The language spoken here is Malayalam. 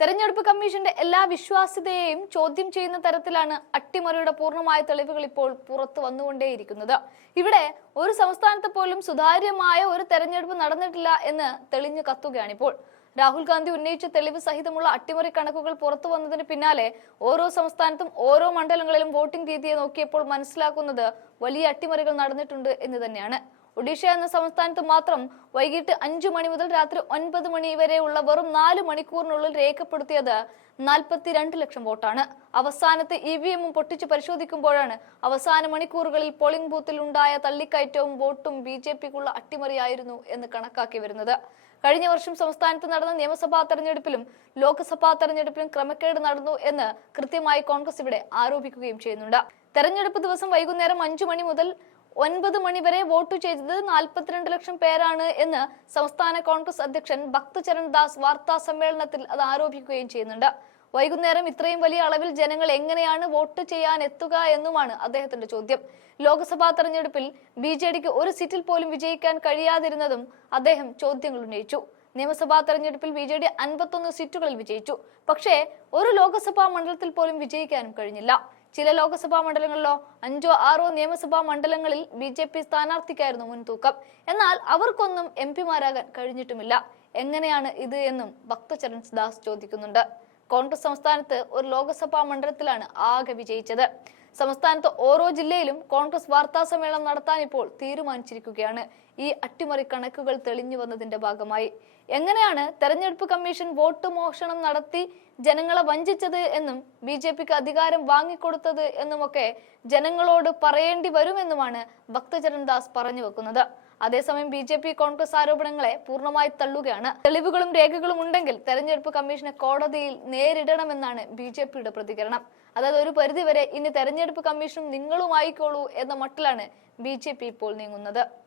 തെരഞ്ഞെടുപ്പ് കമ്മീഷന്റെ എല്ലാ വിശ്വാസ്യതയെയും ചോദ്യം ചെയ്യുന്ന തരത്തിലാണ് അട്ടിമറിയുടെ പൂർണമായ തെളിവുകൾ ഇപ്പോൾ പുറത്തു വന്നുകൊണ്ടേയിരിക്കുന്നത്. ഇവിടെ ഒരു സംസ്ഥാനത്ത് പോലും സുതാര്യമായ ഒരു തെരഞ്ഞെടുപ്പ് നടന്നിട്ടില്ല എന്ന് തെളിഞ്ഞു കത്തുകയാണിപ്പോൾ. രാഹുൽ ഗാന്ധി ഉന്നയിച്ച തെളിവ് സഹിതമുള്ള അട്ടിമറി കണക്കുകൾ പുറത്തു വന്നതിന് പിന്നാലെ ഓരോ സംസ്ഥാനത്തും ഓരോ മണ്ഡലങ്ങളിലും വോട്ടിംഗ് രീതിയെ നോക്കിയപ്പോൾ മനസ്സിലാക്കുന്നത് വലിയ അട്ടിമറികൾ നടന്നിട്ടുണ്ട് എന്ന് തന്നെയാണ്. ഒഡീഷ എന്ന സംസ്ഥാനത്ത് മാത്രം വൈകിട്ട് അഞ്ചു മണി മുതൽ രാത്രി ഒൻപത് മണി വരെയുള്ള വെറും നാല് മണിക്കൂറിനുള്ളിൽ രേഖപ്പെടുത്തിയത് നാൽപ്പത്തിരണ്ട് ലക്ഷം വോട്ടാണ്. അവസാനത്തെ ഇ വി എമ്മും പൊട്ടിച്ച് പരിശോധിക്കുമ്പോഴാണ് അവസാന മണിക്കൂറുകളിൽ പോളിംഗ് ബൂത്തിൽ ഉണ്ടായ തള്ളിക്കയറ്റവും വോട്ടും ബി ജെ പിക്കുള്ള അട്ടിമറിയായിരുന്നു എന്ന് കണക്കാക്കി വരുന്നത്. കഴിഞ്ഞ വർഷം സംസ്ഥാനത്ത് നടന്ന നിയമസഭാ തെരഞ്ഞെടുപ്പിലും ലോക്സഭാ തെരഞ്ഞെടുപ്പിലും ക്രമക്കേട് നടന്നു എന്ന് കൃത്യമായി കോൺഗ്രസ് ഇവിടെ ആരോപിക്കുകയും ചെയ്യുന്നുണ്ട്. തെരഞ്ഞെടുപ്പ് ദിവസം വൈകുന്നേരം അഞ്ചു മണി മുതൽ ഒൻപത് മണിവരെ വോട്ട് ചെയ്തത് നാൽപ്പത്തിരണ്ട് ലക്ഷം പേരാണ് എന്ന് സംസ്ഥാന കോൺഗ്രസ് അധ്യക്ഷൻ ഭക്തചരൺ ദാസ് വാർത്താ സമ്മേളനത്തിൽ അത് ആരോപിക്കുകയും ചെയ്യുന്നുണ്ട്. വൈകുന്നേരം ഇത്രയും വലിയ അളവിൽ ജനങ്ങൾ എങ്ങനെയാണ് വോട്ട് ചെയ്യാൻ എത്തുക എന്നുമാണ് അദ്ദേഹത്തിന്റെ ചോദ്യം. ലോക്സഭാ തെരഞ്ഞെടുപ്പിൽ ബി ജെ ഡിക്ക് ഒരു സീറ്റിൽ പോലും വിജയിക്കാൻ കഴിയാതിരുന്നതും അദ്ദേഹം ചോദ്യങ്ങൾ ഉന്നയിച്ചു. നിയമസഭാ തെരഞ്ഞെടുപ്പിൽ ബി ജെ ഡി അൻപത്തൊന്ന് സീറ്റുകളിൽ വിജയിച്ചു. പക്ഷേ ഒരു ലോക്സഭാ മണ്ഡലത്തിൽ പോലും വിജയിക്കാനും കഴിഞ്ഞില്ല. ചില ലോക്സഭാ മണ്ഡലങ്ങളിലോ അഞ്ചോ ആറോ നിയമസഭാ മണ്ഡലങ്ങളിൽ ബി ജെ പി സ്ഥാനാർത്ഥിക്കായിരുന്നു മുൻതൂക്കം. എന്നാൽ അവർക്കൊന്നും എം പിമാരാകാൻ കഴിഞ്ഞിട്ടുമില്ല. എങ്ങനെയാണ് ഇത് എന്നും ഭക്തചരൺ ദാസ് ചോദിക്കുന്നുണ്ട്. കോൺഗ്രസ് സംസ്ഥാനത്ത് ഒരു ലോക്സഭാ മണ്ഡലത്തിലാണ് ആകെ വിജയിച്ചത്. സംസ്ഥാനത്ത് ഓരോ ജില്ലയിലും കോൺഗ്രസ് വാർത്താ സമ്മേളനം നടത്താൻ ഇപ്പോൾ തീരുമാനിച്ചിരിക്കുകയാണ്. ഈ അട്ടിമറി കണക്കുകൾ തെളിഞ്ഞു വന്നതിന്റെ ഭാഗമായി. എങ്ങനെയാണ് തെരഞ്ഞെടുപ്പ് കമ്മീഷൻ വോട്ട് മോഷണം നടത്തി ജനങ്ങളെ വഞ്ചിച്ചത് എന്നും ബി ജെ പിക്ക് അധികാരം വാങ്ങിക്കൊടുത്തത് എന്നുമൊക്കെ ജനങ്ങളോട് പറയേണ്ടി വരുമെന്നുമാണ് ഭക്തചരൺ ദാസ് പറഞ്ഞു വെക്കുന്നത്. അതേസമയം ബി ജെ പി കോൺഗ്രസ് ആരോപണങ്ങളെ പൂർണമായി തള്ളുകയാണ്. തെളിവുകളും രേഖകളും ഉണ്ടെങ്കിൽ തെരഞ്ഞെടുപ്പ് കമ്മീഷനെ കോടതിയിൽ നേരിടണമെന്നാണ് ബി ജെ പിയുടെ പ്രതികരണം. അതായത് ഒരു പരിധിവരെ ഇനി തെരഞ്ഞെടുപ്പ് കമ്മീഷനും നിങ്ങളുമായിക്കോളൂ എന്ന മട്ടിലാണ് ബി ഇപ്പോൾ നീങ്ങുന്നത്.